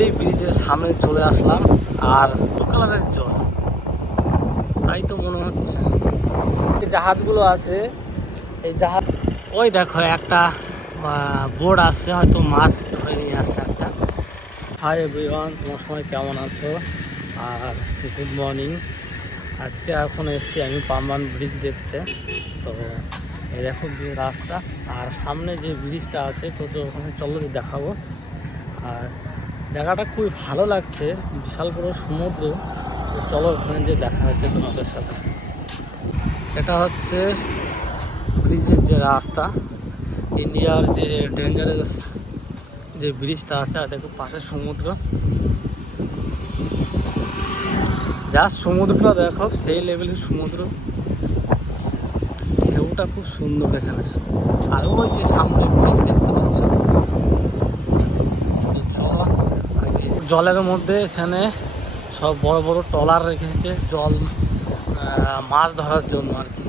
Finally ব্রিজের সামনে চলে আসলাম। আর ব্লু কালারের জল, তাই তো মনে হচ্ছে। এই জাহাজগুলো আছে, এই জাহাজ ওই দেখো একটা বোর্ড আসছে, হয়তো মাছ ধরে নিয়ে আসছে একটা। হাই এভরিওয়ান, তোমার সময় কেমন আছো? আর গুড মর্নিং। আজকে এখন এসেছি আমি পাম্বান ব্রিজ দেখতে। তো এই দেখো রাস্তা, আর সামনে যে ব্রিজটা আছে তো ওখানে চলো দেখাবো। আর জায়গাটা খুবই ভালো লাগছে, বিশাল বড় সমুদ্র। চলো ওখানে যে দেখা হচ্ছে তোমাদের সাথে। এটা হচ্ছে ব্রিজের যে রাস্তা, ইন্ডিয়ার যে ডেঞ্জারাস যে ব্রিজটা আছে, আর দেখো পাশে সমুদ্র। জাস্ট সমুদ্রটা দেখো, সেই লেভেলের সমুদ্র, ঢেউটা খুব সুন্দর এখানে। আর ওই যে সামনে ব্রিজ দেখতে পাচ্ছ, চলো আগে। জলের মধ্যে এখানে সব বড় বড় ট্রলার রেখেছে জল মাছ ধরার জন্য আর কি।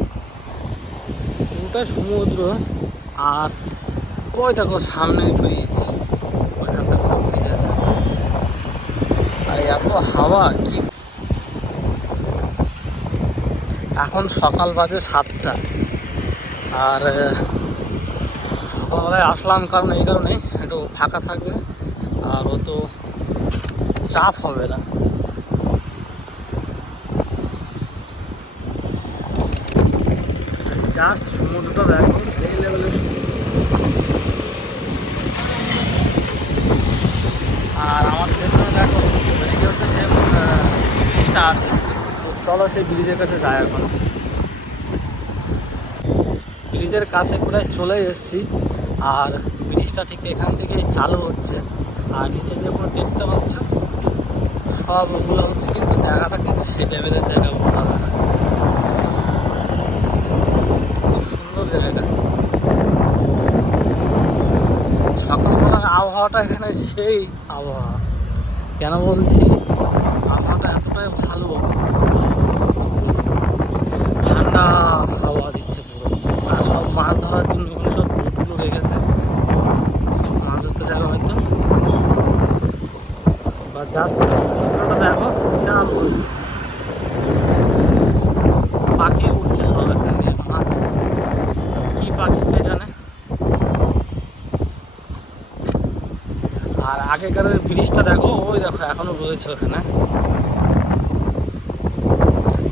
পুরোটা সমুদ্র। আর ওই দেখো সামনে ব্রিজ, ওইখানটা ব্রিজ আছে। আর এত হাওয়া কি! এখন সকাল বাজে 7টা। আর সকালবেলায় আসলাম কারণ এই কারণে একটু ফাঁকা থাকবে, আর অত চাপ হবে না। জাস্ট সমুদ্রটা দেখো, সেই লেভেলের সমুদ্র। আর আমার পেছনে দেখো ওদিকে হচ্ছে সে ব্রিজটা আছে। তো চলো সেই ব্রিজের কাছে যাই এখন। ব্রিজের কাছে প্রায় চলে এসেছি। আর ব্রিজটা ঠিক এখান থেকেই চালু হচ্ছে। আর নিচে যেগুলো দেখতে পাচ্ছ সব ওগুলো হচ্ছে, কিন্তু জায়গাটা কিন্তু সেই লেভেলের জায়গা বলা হয় না। খুব সুন্দর জায়গা। সকালবেলার আবহাওয়াটা এখানে সেই আবহাওয়া। কেন বলছি, আবহাওয়াটা এতটাই ভালো, ঠান্ডা হাওয়া দিচ্ছে পুরো। আর সব মাছ ধরার জন্য ওখানে সব বোটগুলো রেখেছে, মাছ ধরতে যাবে হয়তো। বা জাস্ট সমুদ্রটা দেখো, বিশাল বড়। পাখি উঠছে সব এখান দিয়ে, মাছ কি পাখি কে জানে। আর আগেকার ব্রিজটা দেখো, ওই দেখো এখনো রয়েছে ওখানে।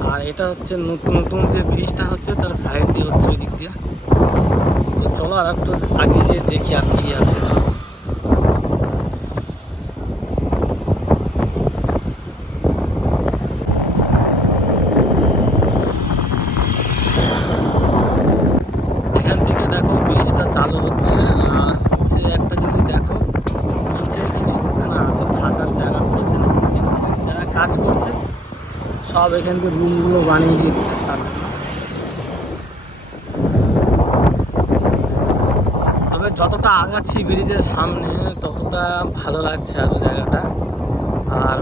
আর এটা হচ্ছে নতুন নতুন যে ব্রিজটা হচ্ছে, তার সাইড দিয়ে হচ্ছে ওই দিক দিয়ে। তো চলো আর একটু আগে গিয়ে দেখি আর কি আছে। এখান থেকে দেখো ব্রিজটা চালু হচ্ছে। আর হচ্ছে একটা জিনিস দেখো, নিচে কিছু ওখানে আছে থাকার জায়গা করেছে না, যারা কাজ করছে সব এখান থেকে রুমগুলো বানিয়ে দিয়েছে থাকার জন্য। তবে যতটা আগাচ্ছি ব্রিজের সামনে, ততটা ভালো লাগছে আরো জায়গাটা। আর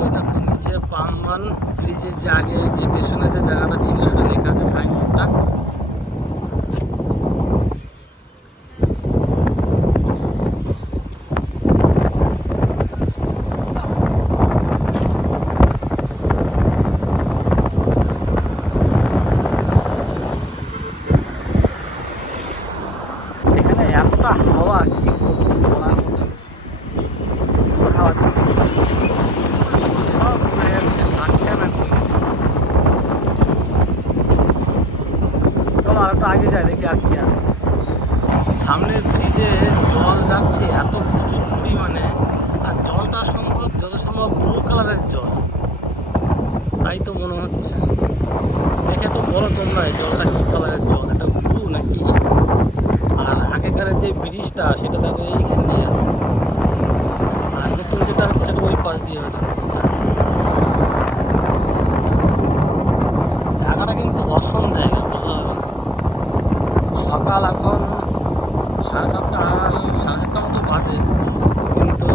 ওই দেখো নিচে পাম্বান ব্রিজের যে আগে যে স্টেশনে যে জায়গাটা ছিল, সেটা লেখা আছে সাইনবোর্ডটা। এখানে এতটা হাওয়া কি বলার মতো, হাওয়া দিচ্ছে, সব ঘুরে যাচ্ছে, থাকছে না কোনো কিছু। চলো আর একটু আগে যাই, দেখি আর কি আছে সামনে। ব্রিজে জল যাচ্ছে এত প্রচুর পরিমাণে, আর জলটা যত সম্ভব ব্লু কালারের জল, তাই তো মনে হচ্ছে। দেখে তো বলো তোমরা, এই জলটা কি কালারের জল, এটা ব্লু নাকি? আর আগেকার যে ব্রিজটা, সেটা দেখো এইখান দিয়ে আছে। আর নতুন যেটা হচ্ছে সেটা ওই পাশ দিয়ে হচ্ছে। জায়গাটা কিন্তু অসম জায়গা, বলা হবে না। সকাল এখন 7:30, 7:30 মতো বাজে, কিন্তু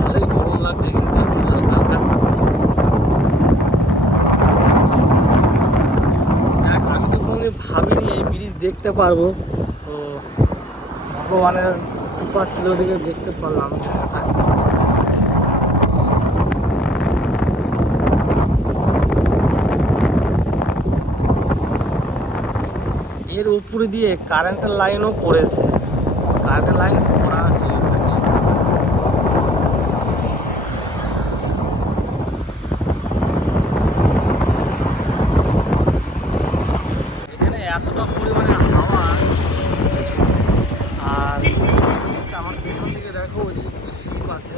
ভালোই গরম লাগছে কিন্তু এখন হালকা হালকা। যাক, আমি তো কোনোদিন ভাবিনি এই ব্রিজ দেখতে পারবো। তো ভগবানের কৃপা ছিল, ওদিকে দেখতে পারলাম জায়গাটা। উপরে দিয়ে কারেন্টের লাইনও পড়েছে, কারেন্টের লাইন করা আছে এখানে। এতটা পরিমাণে হাওয়া। আর আমার পেছন দিকে দেখো, ওইদিকে কিছু শিপ আছে,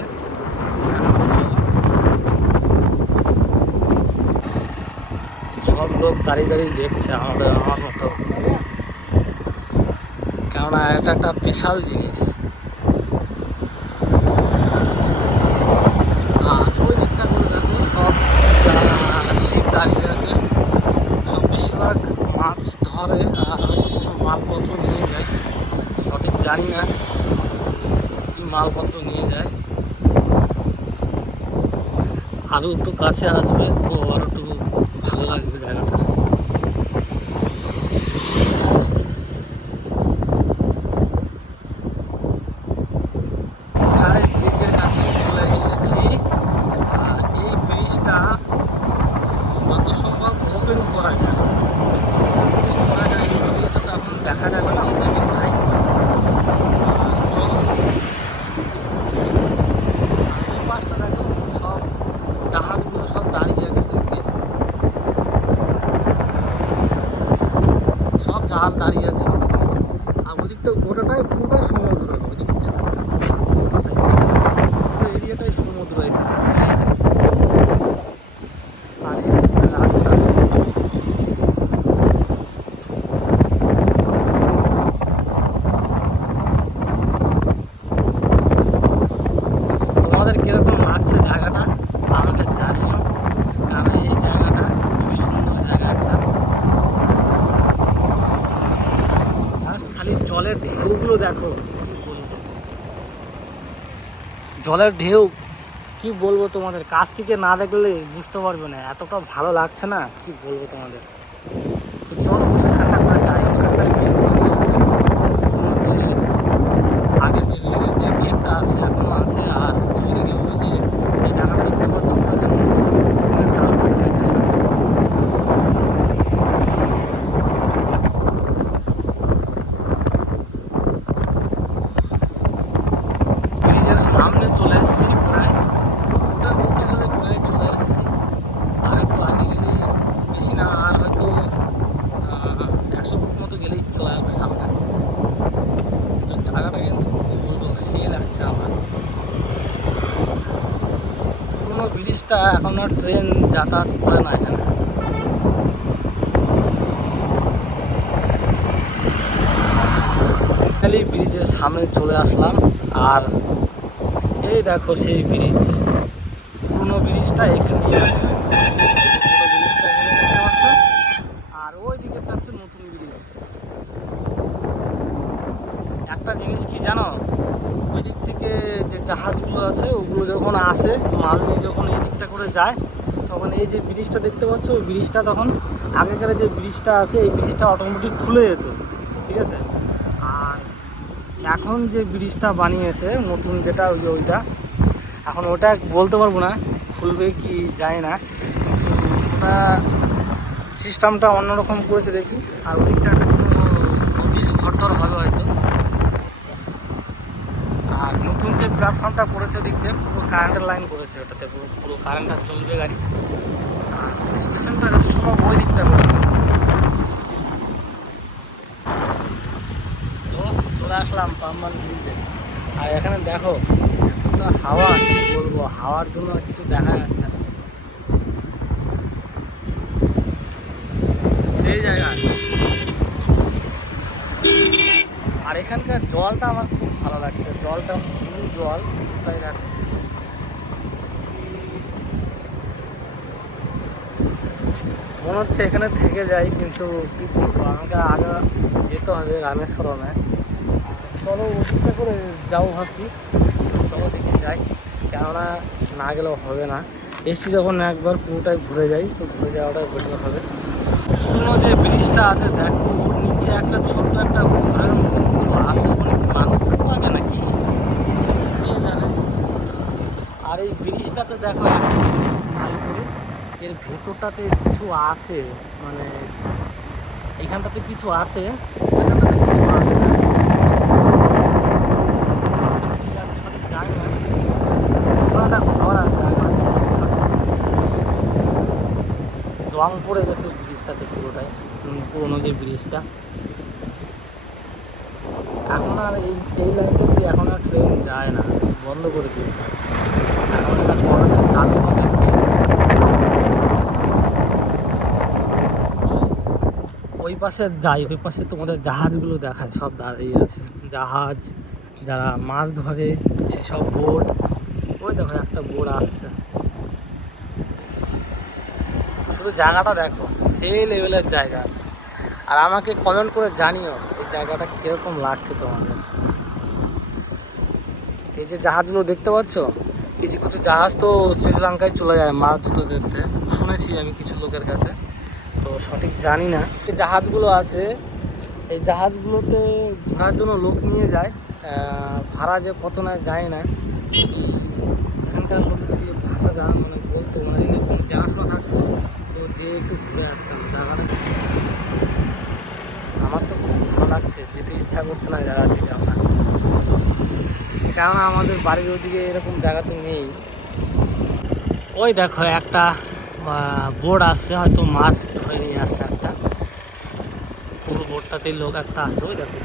সব লোক দাঁড়িয়ে দাঁড়িয়ে দেখছে আমার মতো, কেননা এটা একটা বিশাল জিনিস। আর ওই দিকটা করে দেখো, সব যারা শিপ দাঁড়িয়ে আছে সব বেশিরভাগ মাছ ধরে আর হয়তো কোনো মালপত্র নিয়ে যায়, সঠিক জানি না কি মালপত্র নিয়ে যায়। আরও একটু কাছে আসবে তো আরও একটু ভালো লাগবে জায়গাটা। ব্রিজের কাছে চলে এসেছি। আর এই ব্রিজটা যত সম্ভব ওপেন করা যায়, এই জিনিসটা তো এখন দেখা যাবে না, ওপেন লাইট চলে। আর চলো এই পাশটা দেখো, সব জাহাজগুলো সব দাঁড়িয়ে আছে, দেখবে সব জাহাজ দাঁড়িয়ে আছে ওখান থেকে। আর ওদিকটা গোটাটাই পুরোটাই সমুদ্র, ওদিকটা এরিয়াটাই সমুদ্র এখানে। আর এই রাস্তা, তোমাদের কিরকম লাগছে জায়গাটা আমাকে জানিও, কারণ এই জায়গাটা খুবই সুন্দর জায়গা একটা। জাস্ট খালি জলের ঢেউগুলো দেখো, জলের ঢেউ কি বলবো তোমাদের, কাছ থেকে না দেখলে বুঝতে পারবে না, এতটা ভালো লাগছে না কি বলবো তোমাদের। তো চলো একটা করে যাই, ওখানটায় জিনিস আছে, যে আগের যে রেলের যে গেটটা আছে এখনো আছে। আর ওইদিকে ওই যে জায়গাটা দেখতে পাচ্ছি হয়তো ব্রিজের সামনে চলে এসেছি প্রায়, ওটা বলতে গেলে প্রায় চলে এসেছি। আর একটু আগে গেলেই, বেশি না আর হয়তো 100 ফুট মতো গেলেই চলে আসবে সামনে। তো জায়গাটা কিন্তু কি বলবো, সে লাগছে আমার। পুরোনো ব্রিজটা এখন আর ট্রেন যাতায়াত করে না এখানে। ফাইনালি ব্রিজের সামনে চলে আসলাম। আর এই দেখো সেই ব্রিজ, পুরোনো ব্রিজটা এখানে নিয়ে আসছে, পুরো ব্রিজটা এখানে দেখতে পাচ্ছ। আর ওই দিকেরটা হচ্ছে নতুন ব্রিজ। একটা জিনিস কি জানো, ওই দিক থেকে যে জাহাজগুলো আছে ওগুলো যখন আসে মাল নিয়ে, যখন এই দিকটা করে যায়, তখন এই যে ব্রিজটা দেখতে পাচ্ছ, ওই ব্রিজটা তখন আগেকার যে ব্রিজটা আছে এই ব্রিজটা অটোমেটিক খুলে যেত, ঠিক আছে। আর এখন যে ব্রিজটা বানিয়েছে নতুন, যেটা ওইটা এখন ওটা বলতে পারবো না খুলবে কি যায় না, ওটা সিস্টেমটা অন্যরকম করেছে দেখি। আর ওইটা একটা কোনো অফিস ঘরদর হবে হয়তো। আর নতুন যে প্ল্যাটফর্মটা করেছে দিক দিয়ে পুরো কারেন্টের লাইন করেছে, ওটাতে পুরো পুরো কারেন্টটা চলবে গাড়ি। আর স্টেশনটা যত সম্ভব ওই দিকটা করে। তো চলে আসলাম পাম্বান ব্রিজে। আর এখানে দেখো এতটা হাওয়া, কি বলবো, হাওয়ার জন্য কিছু দেখা যাচ্ছে না, সেই জায়গায়। আর এখানকার জলটা আমার খুব ভালো লাগছে, জলটা ব্লু জল, তাই দেখো। মনে হচ্ছে এখানে থেকে যাই, কিন্তু কী করবো, আমাকে আগে যেতে হবে রামেশ্বরমে। চলো ওষুধটা করে যাও ভাবছি, চলো দেখে যাই, কেননা না গেলেও হবে না। এসি যখন একবার পুরোটাই ঘুরে যাই, তো ঘুরে যাওয়াটাই বেটার হবে। পুরোনো যে ব্রিজটা আছে দেখো, ওর নিচে একটা ছোট্ট একটা ঘরের মতো কিছু আছে, ওখানে কি মানুষ থাকতে পারে নাকি কে জানে। আর এই ব্রিজটাতে দেখো একটা জিনিস ভালো করে, এর ভেতরটাতে কিছু আছে, মানে এইখানটাতে কিছু আছে, এখানটাতে কিছু আছে না, কি আছে সঠিক জানি না। ওখানে একটা ঘর আছে, আর জং পড়ে গেছে ব্রিজটাতে পুরোটাই, পুরোনো যে ব্রিজটা। এখন আর এই লাইনটা দিয়ে এখন আর ট্রেন যায় না, বন্ধ করে দিয়েছে। এখন এটা করাতে চালু হবে কি ওই পাশে যাই, ওই পাশে তোমাদের জাহাজগুলো দেখায়, সব দাঁড়িয়ে আছে জাহাজ, যারা মাছ ধরে সেসব বোট। ওই দেখো একটা বোট আসছে, শুধু জায়গাটা দেখো সেই লেভেলের জায়গা। আর আমাকে কমেন্ট করে জানিও এই জায়গাটা কীরকম লাগছে তোমাদের। এই যে জাহাজগুলো দেখতে পাচ্ছ, কিছু কিছু জাহাজ তো শ্রীলঙ্কায় চলে যায় মাছ ধরতে ধরতে, শুনেছি আমি কিছু লোকের কাছে, তো সঠিক জানি না। এই জাহাজগুলো আছে, এই জাহাজগুলোতে ঘোরার জন্য লোক নিয়ে যায়, ভাড়া যে কত না যায় না। যদি এখানকার লোকে যদি ভাষা মানে বলতো, মানে এরকম জানাশোনা থাকতো, তো যে একটু ঘুরে আসতাম জায়গাটা। আমার তো খুব ভালো লাগছে, যেতে ইচ্ছা করছে না জায়গা থেকে আমরা, কারণ আমাদের বাড়ির ওদিকে এরকম জায়গা তো নেই। ওই দেখো একটা বোট আসছে, হয়তো মাছ ধরে নিয়ে আসছে একটা, পুরো বোটটাতেই লোক একটা আসছে। ওই দেখো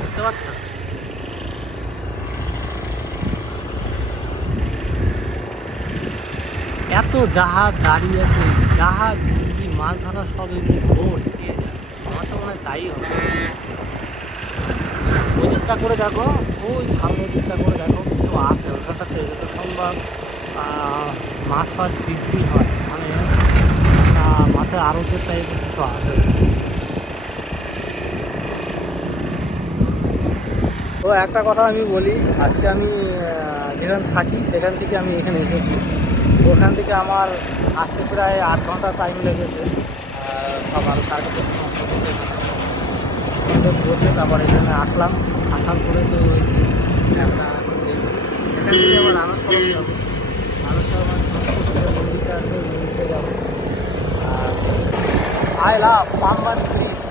বুঝতে পারছো, এত জাহাজ দাঁড়িয়ে আছে, জাহাজ কি মাছ ধরা সব এই বোট দিয়ে যায়, আমার তো মনে হয় তাই হবে। ওই দিকটা করে দেখো, ওই সামনের দিকটা করে দেখো কিছু আছে ওখানটাতে, যত সম্ভব মাছ ফাছ বিক্রি হয়, মানে মাছের আড়তের টাইপের কিছু আছে। তো একটা কথা আমি বলি, আজকে আমি যেখানে থাকি সেখান থেকে আমি এখানে এসেছি, ওখান থেকে আমার আসতে প্রায় 8 ঘন্টা টাইম লেগেছে। সকাল 4:30 সময় বসে তারপর এখানে আসলাম, আসার পরে তো একটা দেখছি এখান থেকে আবার রামেশ্বরম যাবো, রামেশ্বরম মন্দিরটা আছে, ওই মন্দিরটা যাবো। আর আই লাভ পাম্বান ব্রিজ।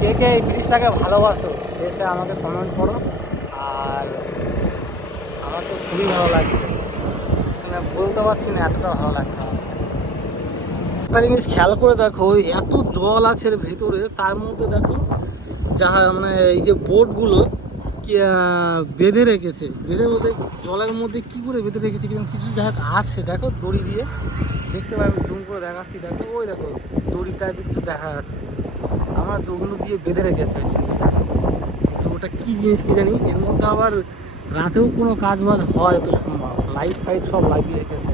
কে কে এই ব্রিজটাকে ভালোবাসো শেষে আমাকে কমেন্ট করো। আর আমার তো খুবই ভালো লাগছে, মানে বলতে পারছি না এতটা ভালো লাগছে আমার। একটা জিনিস খেয়াল করে দেখো, এত জল আছে এর ভেতরে, তার মধ্যে দেখো মানে এই যে বোটগুলো কি বেঁধে রেখেছে, বেঁধে বলতে জলের মধ্যে কি করে বেঁধে রেখেছে, কিন্তু কিছু জায়গা আছে দেখো দড়ি দিয়ে, দেখতে পাই আমি জুম করে দেখাচ্ছি, দেখো ওই দেখো দড়ি টাইপের কিছু দেখা যাচ্ছে, আমার ওগুলো দিয়ে বেঁধে রেখেছে ওই জিনিসটা। তো ওটা কী জিনিস কি জানি, এর মধ্যে আবার রাতেও কোনো কাজ বাজ হয় তো সম্ভব, লাইট ফাইট সব লাগিয়ে রেখেছে।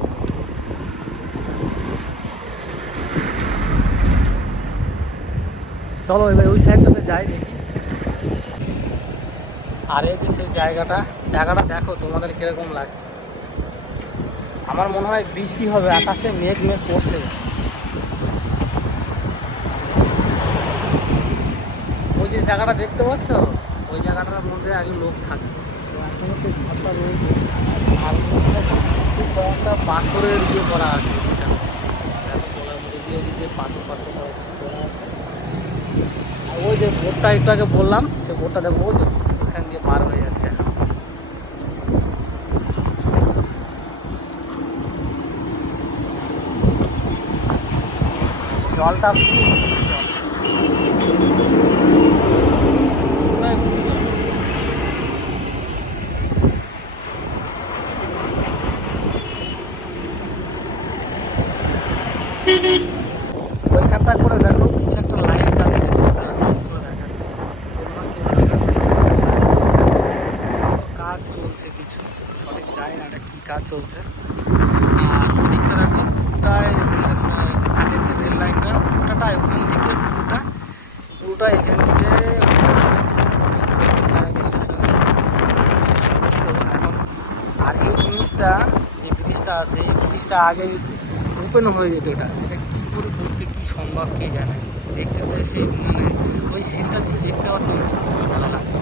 চলো এবার ওই সাইডটাতে যাই দেখি। আর এই যে সেই জায়গাটা দেখো তোমাদের কিরকম লাগছে। আমার মনে হয় বৃষ্টি হবে, আকাশে মেঘ মেঘ করছে। ওই যে জায়গাটা দেখতে পাচ্ছ, ওই জায়গাটার মধ্যে আগে লোক থাকতো, তো এখনও সেই ঘরটা রয়েছে। আর খুব কয়েকটা পাথরের ইয়ে করা আছে, সেটা গলার মধ্যে দিয়ে দিকে পাথর পাথর করা আছে। আর ওই যে বোটটা একটু আগে বললাম, সে বোটটা দেখো ওই যে এখান দিয়ে পার হয়ে যাচ্ছে। জলটা ওইখানটা করে দেখো কিছু একটা লাইট জ্বালিয়েছে, কাজ চলছে কিছু, সঠিক জানি না এটা কী কাজ চলছে। আর দিকটা দেখো পুরোটাই আগের যে রেল লাইনটা পুরোটাই ওখান থেকে পুরোটা এখান থেকে এখন। আর এই জিনিসটা যে ব্রিজটা আছে, এই ব্রিজটা আগে ওপেন হয়ে যেত, এটা কী করে করতে কী সম্ভব কে জানে। দেখতে পাই সেই মানে ওই সিনটা যদি দেখতে পারতাম ভালো লাগতো।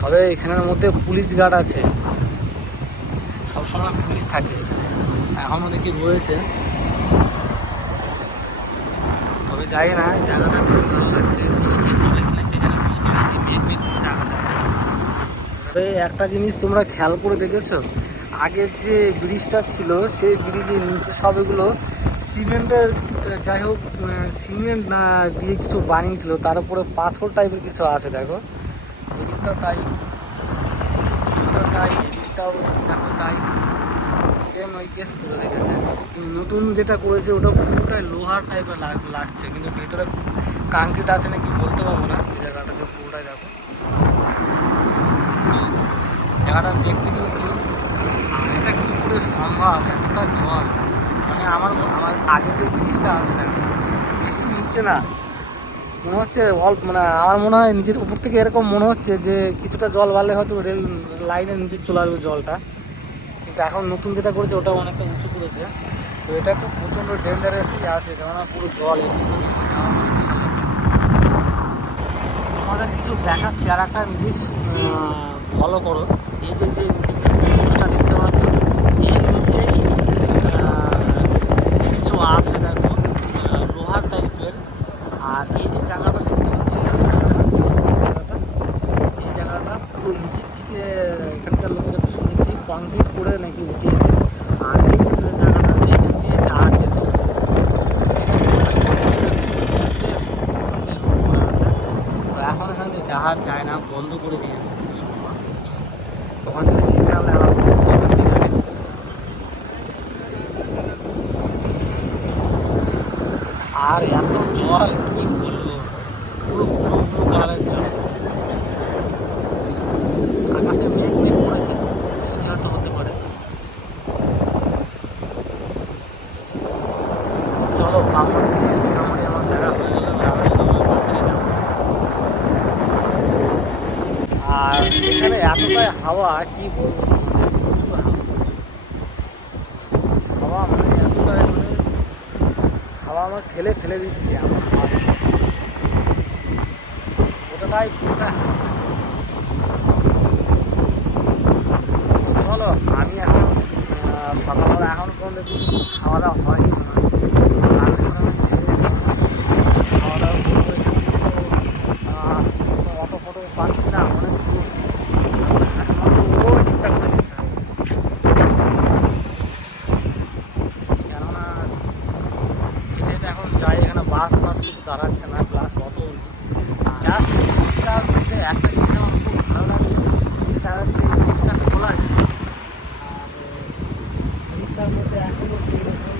তবে এখানের মধ্যে পুলিশ গার্ড আছে, সবসময় পুলিশ থাকে এখানে। এখনও দেখি রয়েছে, তবে যাই না, জায়গাটা খুব ভালো লাগছে। বৃষ্টি হবে কিনা কে জানে, বৃষ্টি বৃষ্টি মেঘ মেঘ করে জায়গাটা। তবে একটা জিনিস তোমরা খেয়াল করে দেখেছো, আগের যে ব্রিজটা ছিল সেই ব্রিজের নিচে সব এগুলো সিমেন্টের, যাই হোক সিমেন্ট না দিয়ে কিছু বানিয়েছিল, তার উপরে পাথর টাইপের কিছু আছে। দেখো এদিকটা তাই, এদিকটা তাই, এদিকটাও দেখো তাই, সেম ওই কেস করে রেখেছে। কিন্তু নতুন যেটা করেছে ওটা পুরোটাই লোহার টাইপের লাগছে, কিন্তু ভেতরে কংক্রিট আছে নাকি বলতে পারবো না। এই জায়গাটাকে পুরোটাই দেখো, জায়গাটা দেখতে কিন্তু এটা কী করে সম্ভব, এতটা জল। মানে আমার আমার আগে যে ব্রিজটা আছে দেখো, বেশি নিচে না, মনে হচ্ছে অল্প, মানে আমার মনে হয় নিচের উপর থেকে এরকম মনে হচ্ছে যে কিছুটা জল বাড়লে হয়তো রেল লাইনের নিচে চলে আসবে জলটা। কিন্তু এখন নতুন যেটা করেছে ওটা অনেকটা উঁচু করেছে, তো এটা খুব প্রচণ্ড ডেঞ্জারাসই আছে, কেননা পুরো জল বিশাল ব্যাপার। আমাদের কিছু দেখাচ্ছে, আর একটা জিনিস ফলো করো। এই যে যে জিনিসটা দেখতে পাচ্ছ, এর নিচেই কিছু আছে দেখো, লোহার টাইপের। আর এই যে জায়গাটা দেখতে পাচ্ছি, এই জায়গাটা পুরো নিচের থেকে এখানকার লোকেরা তো শুনেছি কংক্রিট করে নাকি উঠিয়েছে। আর এই জায়গাটা এই দিক দিয়ে জাহাজ যেতে পারে। তো এখন এখান থেকে জাহাজ যায় না, বন্ধ করে দিয়েছে। ওখান থেকে সিগন্যাল নেওয়া ওখান থেকে যাবে। আর এত জল কি বলবো, পুরো ব্লু ব্লু কালারের জল। আকাশে মেঘ মেঘ পড়েছে, বৃষ্টি হয়তো হতে পারে। চলো পাম্পন ব্রিজ মোটামুটি আমার দেখা হয়ে গেল, এবার আরও সামনে ফিরে যাবো। আর এখানে এতটাই হাওয়া কি বলবো, প্রচুর হাওয়া, মানে এতটাই, মানে হাওয়া আমার ঠেলে ফেলে দিচ্ছে আমার হাওয়া, ওটাই পুরোটা। তো চলো, আমি এখন সকালবেলা এখন পর্যন্ত কিছু খাওয়া দাওয়া হয়নি আমার, আমি খাওয়া দাওয়া করবো। এখান থেকে তো অটো ফটো পাচ্ছি না, অনেক দূর, আমাকে ওই দিকটা করে যেতে হবে, কেননা যেতে এখন যাই, এখানে বাস টাস কিছু দাঁড়াচ্ছে না, প্লাস অটো। জাস্ট এই জিনিসটার মধ্যে একটা জিনিস আমার খুব ভালো লাগে, সেটা হচ্ছে এই জিনিসটা খোলা যায়। আর জিনিসটার মধ্যে এখনও সেই রকম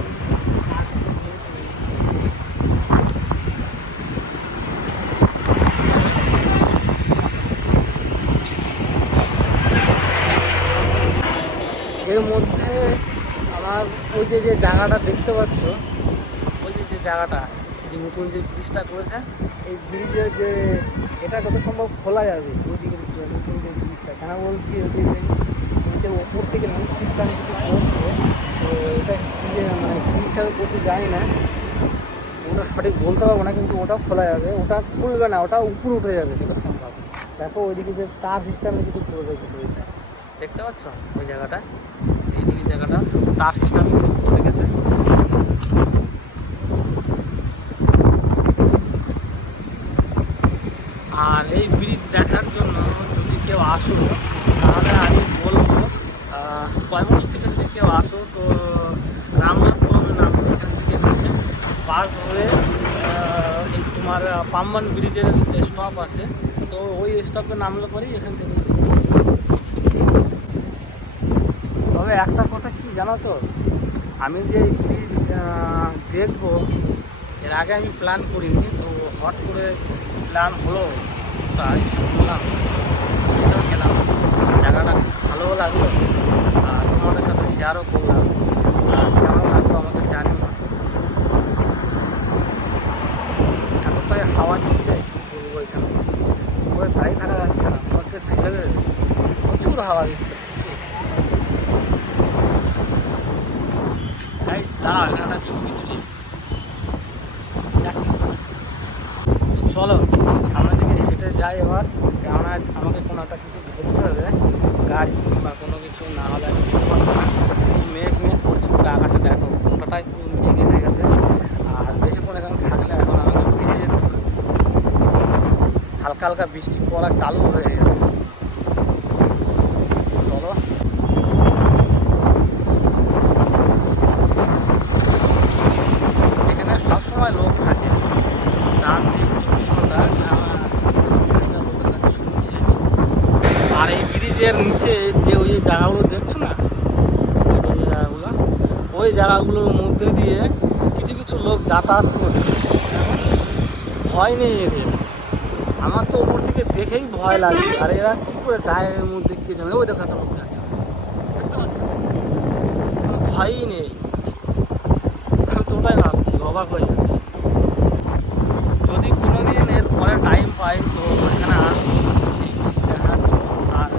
কাজগুলো চলছে। এর মধ্যে আমার ওই যে যে জায়গাটা দেখতে পাচ্ছ, ওই যে যে জায়গাটা, যে নতুন যে ব্রিজটা করেছে, এই ব্রিজের যে এটা কত সম্ভব খোলা যাবে ওইদিকে নতুন যে ব্রিজটা, কেন বলছি ওই যে ওপর থেকে নিচ সিস্টেম কিছু করছে, তো এটা কী যে মানে কী হিসাবে করছে জানি না, ওটা সঠিক বলতে পারবো না, কিন্তু ওটাও খোলা যাবে, ওটা খুলবে না, ওটা উপরে উঠে যাবে সেটা সম্ভব। দেখো ওইদিকে যে তার সিস্টেমে কিছু করে রয়েছে ওইটা দেখতে পাচ্ছ, ওই জায়গাটা, এইদিকে জায়গাটা শুধু তার সিস্টেমে করে গেছে। আর এই ব্রিজ দেখার জন্য যদি কেউ আসো, তাহলে আমি বলবো কয়মনপুর থেকে যদি কেউ আসো তো রামনাথপুরমে নামো, এখান থেকে নিচে বাস ধরে এই তোমার পাম্বান ব্রিজের স্টপ আছে, তো ওই স্টপে নামলে পরেই এখান থেকে। তবে একটা কথা কি জানো তো, আমি যে ব্রিজ দেখবো, এর আগে আমি প্ল্যান করিনি, তো হট করে প্ল্যান হলো, তাই শুনলাম, গেলাম, জায়গাটা ভালোও লাগলো, আর তোমাদের সাথে শেয়ারও করলাম, আর কেমন লাগলো আমাকে জানিও। এতটাই হাওয়া দিচ্ছে কী বলবো, এখানে পুরো দাঁড়িয়ে থাকা যাচ্ছে না, মনে হচ্ছে ফেলে দেবে, প্রচুর হাওয়া দিচ্ছে প্রচুর। দাঁড়াও এখানে একটা ছবি তুলি। চলো সামনের দিকে হেঁটে যাই এবার, কেননা আমাকে কোনো একটা কিছু ধরতে হবে, গাড়ি কিংবা কোনো কিছু, না হলে আমি মেঘ মেঘ করছি পুরো আকাশে। হালকা বৃষ্টি পড়া চালু হয়ে গেছে। চলো এখানে সবসময় লোক থাকে, রাত দিন 24 ঘন্টা লোকের কাছে শুনছি। আর এই ব্রিজের নিচে যে ওই জায়গাগুলো দেখছো না, ওই জায়গাগুলো, ওই জায়গাগুলোর মধ্যে দিয়ে কিছু কিছু লোক যাতায়াত করছে। ভয় নেই এদের, আমার তো ওপর থেকে দেখেই ভয় লাগে। আর এরা কি করে যায় এর মধ্যে, কে জানে। ওই দেখো একটা লোক যাচ্ছে, দেখতে পাচ্ছ, কোনো ভয়ই নেই। আমি তো ওটাই ভাবছি, অবাক হয়ে যাচ্ছি। যদি কোনোদিন এর পরে টাইম পাই তো এখানে আসবো দেখার জন্য। আর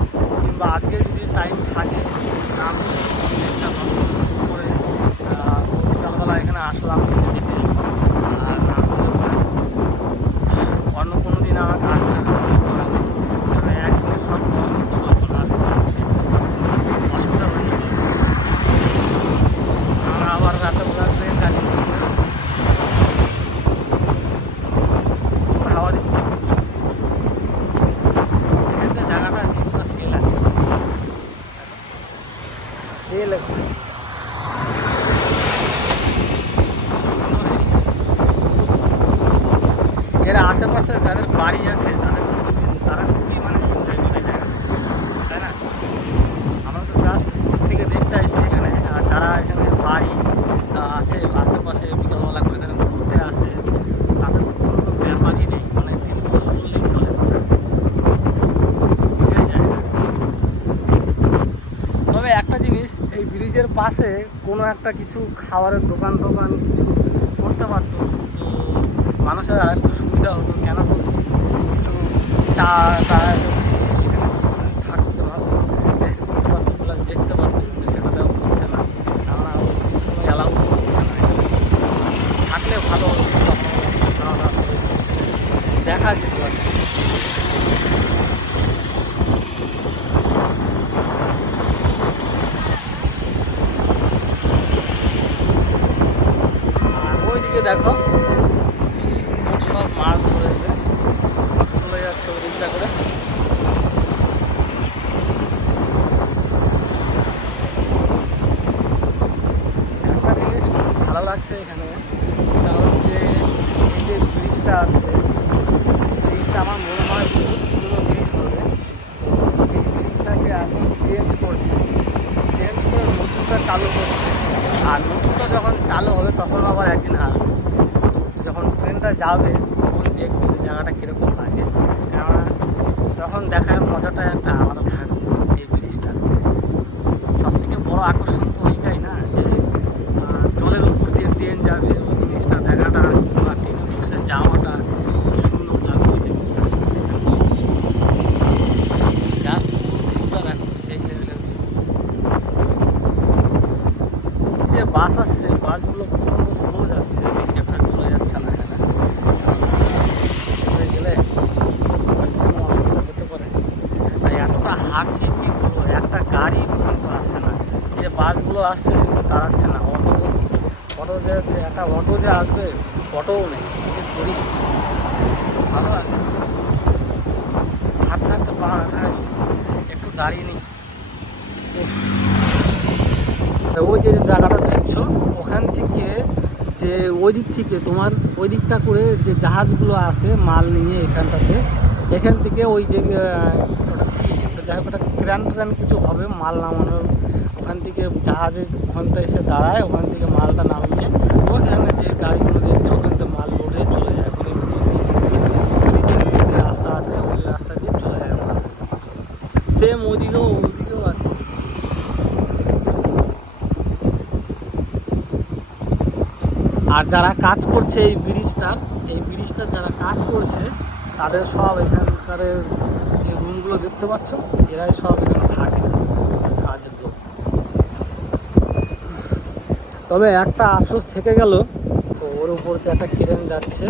কিংবা আজকে যদি টাইম থাকে একটা দর্শন করে বিকালবেলা এখানে আসলাম, এসে দেখে। আর না হলে অন্য কোনো দিন আমাকে আসতে হবে, কিছু করার নেই। তবে একদিনে সব করতে পারবো না, অসুবিধা হয়ে যাবে। আমরা আবার রাতেবেলা ট্রেন গাড়ি হাওয়া দিচ্ছে, এখানকার জায়গাটা ভিউটা সে লাগছে, সে লাগছে। এর আশেপাশে যাদের বাড়ি আছে তারা খুবই মানে এনজয় করে জায়গা, তাই না? আমরা তো জাস্ট দূর থেকে দেখতে আসছি এখানে। আর যারা এখানে বাড়ি আছে আশেপাশে বিকালবেলা করে এখানে ঘুরতে আসে, তাদের তো কোনো ব্যাপারই নেই, মানে দিন বললেই চলে সেই জায়গা। তবে একটা জিনিস, এই ব্রিজের পাশে কোনো একটা কিছু খাবারের দোকান কিছু করতে পারতো তো মানুষের আর একটু সুবিধা হতো। কেন বলছি, কিছু চা টা থাকতে পারতো, টেস্ট করতে পারতো, প্লাস দেখতে পারতো, কিন্তু সেটা দেওয়া হচ্ছে না। কেননা কোনো অ্যালাউ করছে না। থাকলে ভালো হতো, দেখা যেত আর কি। আর ওইদিকে দেখো সব মাছ ধরেছে, চলে যাচ্ছে ওই দিকটা করে। একটা জিনিস খুব ভালো লাগছে এখানে, সেটা হচ্ছে এই যে ব্রিজটা আছে, ব্রিজটা আমার মনে হয় বহুত পুরোনো ব্রিজ হবে। তো এই ব্রিজটাকে এখন চেঞ্জ করছে, চেঞ্জ করে নতুনটা চালু করছে। আর নতুনটা যখন চালু হবে তখন আবার একদিন যখন ট্রেনটা যাবে তখন দেখবো যে জায়গাটা কীরকম লাগে। কেননা তখন দেখার মজাটা একটা আলাদা থাকবে। এই ব্রিজটা সবথেকে বড় আকর্ষণ তো ওইটাই না, যে জলের উপর দিয়ে ট্রেন যাবে, ওই জিনিসটা দেখাটা বা ট্রেনে বসে যাওয়াটা খুব সুন্দর লাগবে। ওই জিনিসটা জাস্ট ভিউটা দেখো, সেই লেভেলের যে বাস আসছে, বাসগুলো প্রচণ্ড স্লো যাচ্ছে, বেশি একটা চলে যাচ্ছে না এখানে। হয়ে গেলে হয়তো কোনো অসুবিধা হতে পারে। আর এতটা হাঁটছি কী বলবো, একটা গাড়ি পর্যন্ত আসছে না। যে বাসগুলো আসছে সেগুলো দাঁড়াচ্ছে না। অটো যে একটা অটো যে আসবে, অটোও নেই। যে করি ভালো লাগে, হাঁটতে হাঁটতে পা ব্যথা, একটু দাঁড়িয়ে নিই। ওই যে জায়গাটা দেখছো, ওখান থেকে যে ওই দিক থেকে তোমার ওই দিকটা করে যে জাহাজগুলো আসে মাল নিয়ে এখান থেকে ওই যে যাই হোক একটা ক্রেন কিছু হবে মাল নামানোর, ওখান থেকে জাহাজে ওখানটা এসে দাঁড়ায়, ওখান থেকে মালটা নামিয়ে ওখানে যে গাড়িগুলো দেখছো ওখান থেকে মাল লোডে চলে যায়। এখন এই ভিতর দিয়ে যে রাস্তা আছে ওই রাস্তা দিয়ে চলে যায় মাল। সেম ওইদিকেও আছে। আর যারা কাজ করছে এই ব্রিজটার যারা কাজ করছে তাদের সব এখানকার যে রুমগুলো দেখতে পাচ্ছ, এরাই সব এখানে থাকে কাজের লোক। তবে একটা আফসোস থেকে গেল, ওর উপর দিয়ে একটা ক্রেন যাচ্ছে,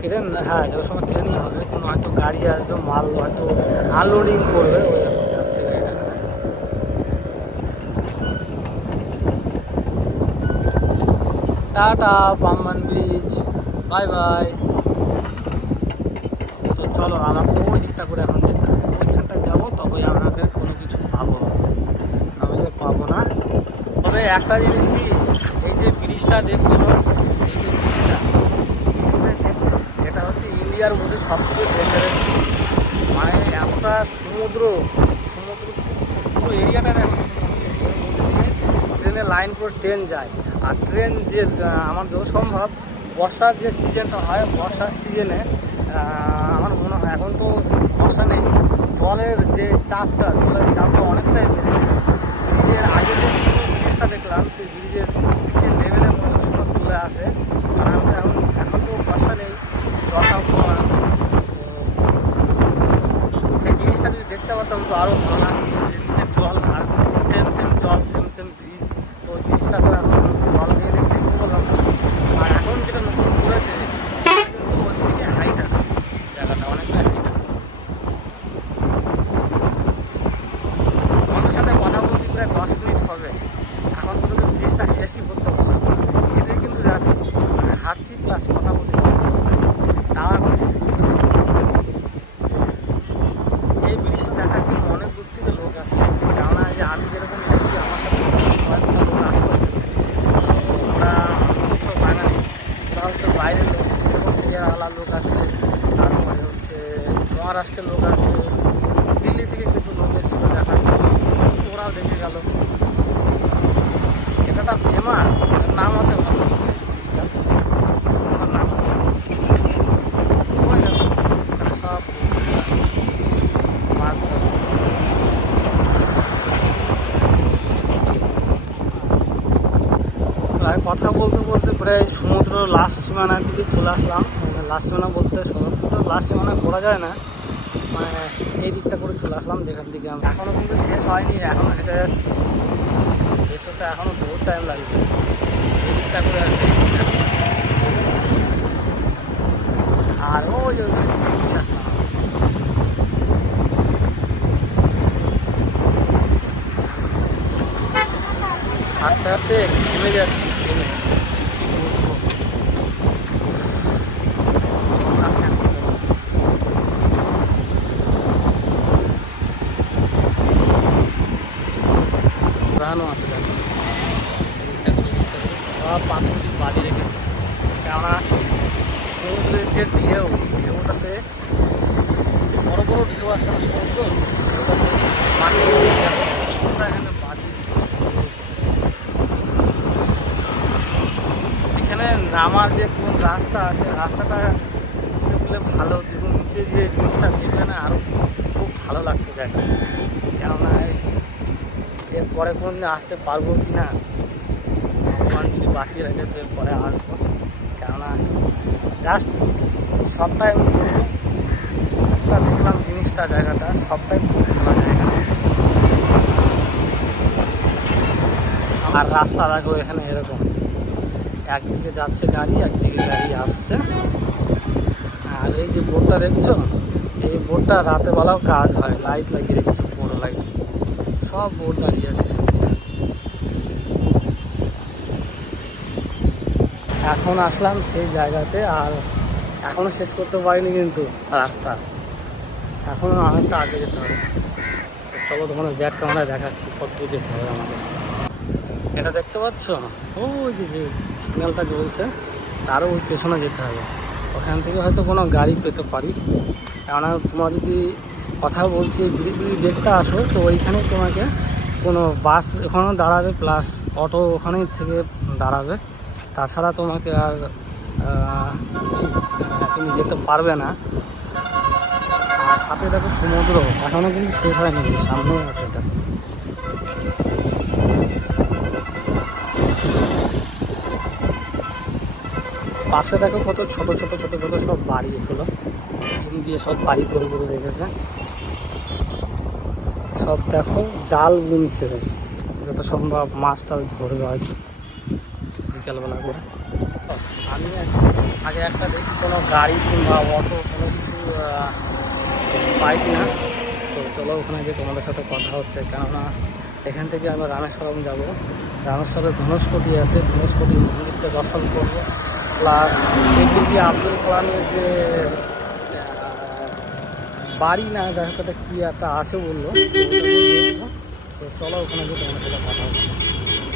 ক্রেন, হ্যাঁ যে সময় ক্রেনই হবে, কোনো হয়তো গাড়ি আসবে, মাল হয়তো আনলোডিং করবে, ওই যাচ্ছে গাড়িটা। Tata Pamban bridge, bye bye. তো চলো আমরা দিকটা করে এখন যেতে হবে, ওইখানটায় যাবো তবে আমাকে কোনো কিছু পাবো, নাহলে পাবো না। তবে একটা জিনিস কি, এই যে ব্রিজটা দেখছো, এই যে ব্রিজটা দেখছো, এটা হচ্ছে ইন্ডিয়ার মধ্যে সবথেকে ডেঞ্জারাস ব্রিজ। মানে এতটা সমুদ্র পুরো এরিয়াটা এখন সমুদ্র, এর মধ্যে দিয়ে ট্রেনের লাইন করে ট্রেন যায়। আর ট্রেন যে আমার যত সম্ভব বর্ষার যে সিজনটা হয়, বর্ষার সিজনে আমার মনে হয়, এখন তো বর্ষা নেই, জলের যে চাপটা অনেকটাই বেড়ে যায়। ব্রিজের আগে যে ব্রিজটা দেখলাম, সেই ব্রিজের নিচের লেভেলে মনে সব চলে আসে। আর আমরা এখন তো বর্ষা নেই, জলটাও কমা, সেই জিনিসটা যদি দেখতে পারতাম তো আরও ভালো লাগতো। নিচের জল আর সেম ব্রিজ, তো ওই জিনিসটা তো এখন জল নিয়ে দেখতে বললাম না। আর এখন যেটা নতুন করেছে কিন্তু ওই দিকে হাইট আছে, জায়গাটা অনেকটা হাইট আছে। তোমাদের সাথে কথা বলছি প্রায় 10 মিনিট হবে, এখন পর্যন্ত ব্রিজটা শেষই করতে পারবো না। এটাই কিন্তু যাচ্ছি, মানে হাঁটছি প্লাস কথা বলতে টাওয়ার করে শেষ করতে পারবো। এই ব্রিজটা দেখার জন্য অনেক দূর থেকে লোক আসে, কেননা যে আমি যেরকম এসেছি আমার সাথে কয়েকটা লোক আসবে, ওরা তো বাঙালি, ওরা হচ্ছে বাইরের লোক, যেরকম কেরালা লোক আছে, তারপরে হচ্ছে মহারাষ্ট্রের লোক আছে, দিল্লি থেকে কিছু লোক এসেছিলো দেখার জন্য, ওরাও দেখে গেল। এটা ফেমাস, নাম আছে ভালো ব্রিজটা, সুন্দর নাম আছে। ওই দেখো সব মাছ ধরা। প্রায় কথা বলতে বলতে প্রায় সমুদ্র লাস্ট সীমানার দিকে চলে আসলাম। মানে লাস্ট সীমানা বলতে সমুদ্র লাস্ট সীমানা করা যায় না, মানে এই দিকটা করে চলে আসলাম যেখান থেকে আমি। এখনও কিন্তু শেষ হয়নি, এখনও হেঁটে যাচ্ছি, শেষ হতে এখনও বহুত টাইম লাগবে। এই দিকটা করে আছে আর ওই যে আসলাম, হাঁটতে হাঁটতে ঘেমে যাচ্ছি, ঘেমে পুরানো আছে দেখো, সব পাথর বাজি রেখেছে। কেননা সমুদ্রের যে ঢেউটাতে বড় বড় ঢেউ আসে না সমুদ্র, মাটি এখানে বাজি। এখানে নামার যে কোন রাস্তা আছে, রাস্তাটা দেখলে ভালো, দেখুন নিচে যে জিনিসটা দেখলে না আরও খুব ভালো লাগছে জায়গা। কেননা এরপরে কোন দিন আসতে পারবো কি না, ভগবান যদি বাঁচিয়ে রাখে তো এরপরে আসবো। কেননা জাস্ট সবটাই একটা দেখলাম জিনিসটা, জায়গাটা সবটাই খুব ভালো জায়গা। আর রাস্তা দেখো এখানে এরকম, একদিকে যাচ্ছে গাড়ি, একদিকে গাড়ি আসছে। আর এই যে বোটটা দেখছো, এই বোটটা রাতে বেলাও কাজ হয়, লাইট লাগিয়ে রেখেছে, বড় লাইট, সব বোট দাঁড়িয়ে আছে। এখন আসলাম সেই জায়গাতে, আর এখনও শেষ করতে পারিনি কিন্তু রাস্তা, এখনও অনেকটা আগে যেতে হবে। চলো তোমাদের ব্যাক ক্যামেরায় দেখাচ্ছি কত যেতে হবে আমাদের। এটা দেখতে পাচ্ছ, ওই যে সিগন্যালটা জ্বলছে, তারও ওই পেছনে যেতে হবে। ওখান থেকে হয়তো কোনো গাড়ি পেতে পারি, কেননা তোমরা যদি কথা বলছি এই ব্রিজ যদি দেখতে আসো তো ওইখানেই তোমাকে কোনো বাস ওখানেও দাঁড়াবে, প্লাস অটো ওখানেই থেকে দাঁড়াবে। তাছাড়া তোমাকে আর তুমি যেতে পারবে না। আর সাথে দেখো সমুদ্র এখনও কিন্তু শেষ হয়নি, কিন্তু সামনেই আছে এটা। পাশে দেখো কত ছোট ছোট ছোট ছোট সব বাড়ি, এগুলো দিয়ে সব বাড়ি করে করে রেখেছে। সব দেখো জাল বুনছে, যত সম্ভব মাছ টাছ ধরবে হয়তো বিকালবেলা করে। আমি আগে একটা দেখি কোনো গাড়ি কিংবা অটো কোনো কিছু পাই কিনা, তো চলো ওখানে গিয়ে তোমাদের সাথে কথা হচ্ছে। কেননা এখান থেকে আমরা রামেশ্বরম যাব, রামেশ্বরের ধনুষ্কোটি আছে, ধনুষ্কোটি মন্দিরটা দর্শন করবো, প্লাস এপিজে আব্দুল কালামের যে বাড়ি না দেখা কি একটা আছে বললো, তো ওটা নিয়ে দেখবো। তো চলো ওখানে গিয়ে তোমার সাথে কথা হচ্ছে।